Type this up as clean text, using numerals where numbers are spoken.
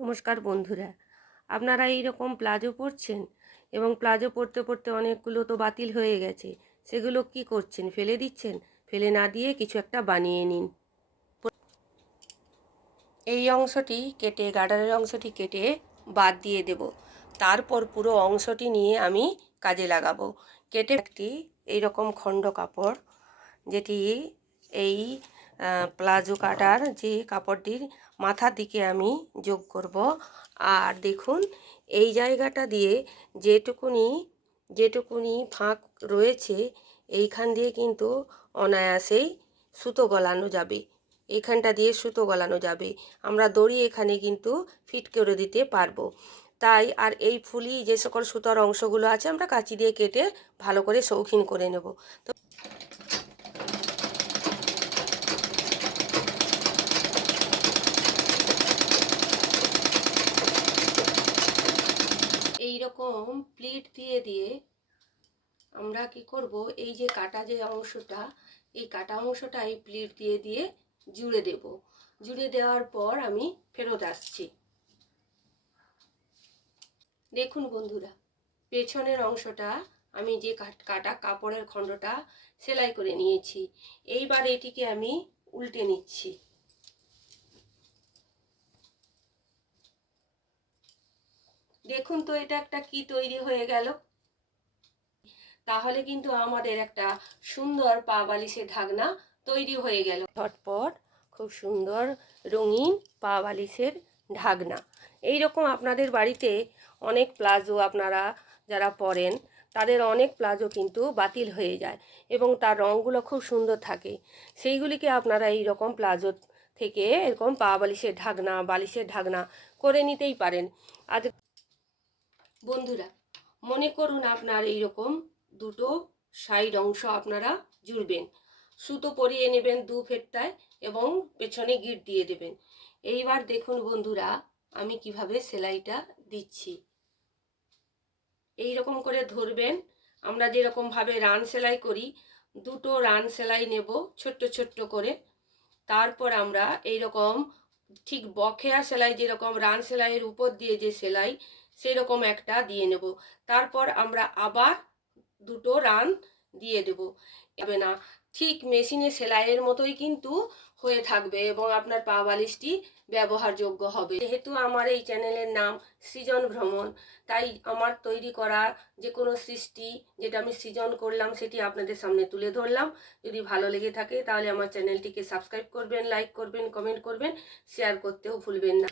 নমস্কার বন্ধুরা, আপনারা এই রকম প্লাজো পরছেন এবং প্লাজো পরতে পরতে অনেকগুলো তো বাতিল হয়ে গেছে। সেগুলো কি করছেন? ফেলে দিচ্ছেন? ফেলে না দিয়ে কিছু একটা বানিয়ে নিন। এই অংশটি কেটে, গার্ডারের অংশটি কেটে বাদ দিয়ে দেব। তারপর পুরো অংশটি নিয়ে আমি কাজে লাগাবো। কেটে একটি এইরকম খণ্ড কাপড়, যেটি এই প্লাজো কাটার যে কাপড়টির মাথার দিকে আমি যোগ করব। আর দেখুন, এই জায়গাটা দিয়ে যেটুকুনি ফাঁক রয়েছে, এইখান দিয়ে কিন্তু অনায়াসেই সুতো গলানো যাবে। এইখানটা দিয়ে সুতো গলানো যাবে। আমরা দড়ি এখানে কিন্তু ফিট করে দিতে পারবো। তাই আর এই ফুলি যে সকল সুতার অংশগুলো আছে আমরা কাঁচি দিয়ে কেটে ভালো করে শৌখিন করে নেব। তো এই রকম প্লিট দিয়ে দিয়ে আমরা কি করব, এই যে কাটা যে অংশটা, এই কাটা অংশটা এই প্লিট দিয়ে দিয়ে জুড়ে দেব। জুড়ে দেওয়ার পর আমি ফেরত আসছি। দেখুন বন্ধুরা, পেছনের অংশটা আমি যে কাটা কাপড়ের খণ্ডটা সেলাই করে নিয়েছি। এইবার এটিকে আমি উল্টে নিচ্ছি। দেখুন তো এটা একটা কি তৈরি হয়ে গেল। তাহলে কিন্তু আমাদের একটা সুন্দর পা বালিশের ঢাকনা তৈরি হয়ে গেল। ঝটপট খুব সুন্দর রঙিন পা বালিশের ঢাকনা। এই রকম আপনাদের বাড়িতে অনেক প্লাজো আপনারা যারা পরেন, তাদের অনেক প্লাজো কিন্তু বাতিল হয়ে যায় এবং তার রঙগুলো খুব সুন্দর থাকে। সেইগুলিকে আপনারা এই রকম প্লাজো থেকে এরকম পা বালিশের ঢাকনা করে নিতেই পারেন। আজ বন্ধুরা, মনে করুন আপনার এইরকম দুটো সাইড অংশ আপনারা জুড়বেন। সুতো পরিয়ে নেবেন দু ফেরটায় এবং পেছনে গিট দিয়ে দেবেন। এইবার দেখুন বন্ধুরা, আমি কিভাবে সেলাইটা দিচ্ছি। এই রকম করে ধরবেন। আমরা যেরকমভাবে রান সেলাই করি, দুটো রান সেলাই নেব ছোট্ট ছোট্ট করে। তারপর আমরা এই রকম ঠিক বকেয়া সেলাই, যেরকম রান সেলাইয়ের উপর দিয়ে যে সেলাই, সেই রকম একটা দিয়ে নেব। তারপর আমরা আবার দুটো রান দিয়ে দেব। হবে না, ঠিক মেশিনে সেলাইয়ের মতোই কিন্তু হয়ে থাকবে এবং আপনার পা বালিশটি ব্যবহারযোগ্য হবে। যেহেতু আমার এই চ্যানেলের নাম সৃজন ভ্রমণ, তাই আমার তৈরি করা যে কোনো সৃষ্টি যেটা আমি সৃজন করলাম সেটি আপনাদের সামনে তুলে ধরলাম। যদি ভালো লেগে থাকে তাহলে আমার চ্যানেলটিকে সাবস্ক্রাইব করবেন, লাইক করবেন, কমেন্ট করবেন, শেয়ার করতেও ভুলবেন না।